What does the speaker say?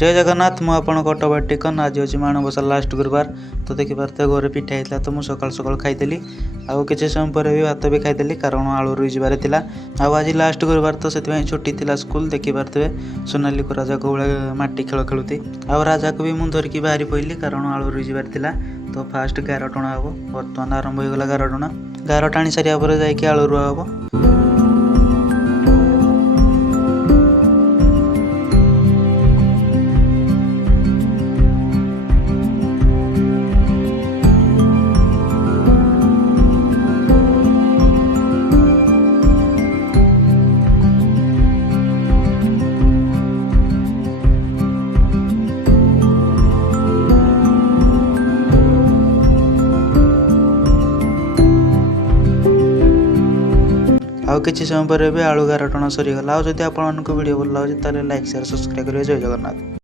जय जगन्नाथ मु आपण कटबार टिकन आज हूँ माणबसा लास्ट गुरुवार तो देखिपारे घरे पिठा होता तो मुझे सकाल सकाल खाई आउ कि समय पर भी भात भी खाई कारण आलू रुई जबार था आज लास्ट गुरुवार तो से छुट्टी थी स्कूल देखिपारे सोनाली को राजा को माटी खेल खेलुती आउ राजा को भी मुझे धरिकी बाहरी पड़ली कारण आलू रुई जबार था तो फास्ट गार टणा हम बर्तमान आरंभ होगा गार टणा गार टाणी सारा जाकि आलू रुआ हम। आउ किसी समय पर भी आलू गार टणा सरीगला। जदि आपको वीडियो भल लगे लाइक शेयर सब्सक्राइब करेंगे। जय जगन्नाथ।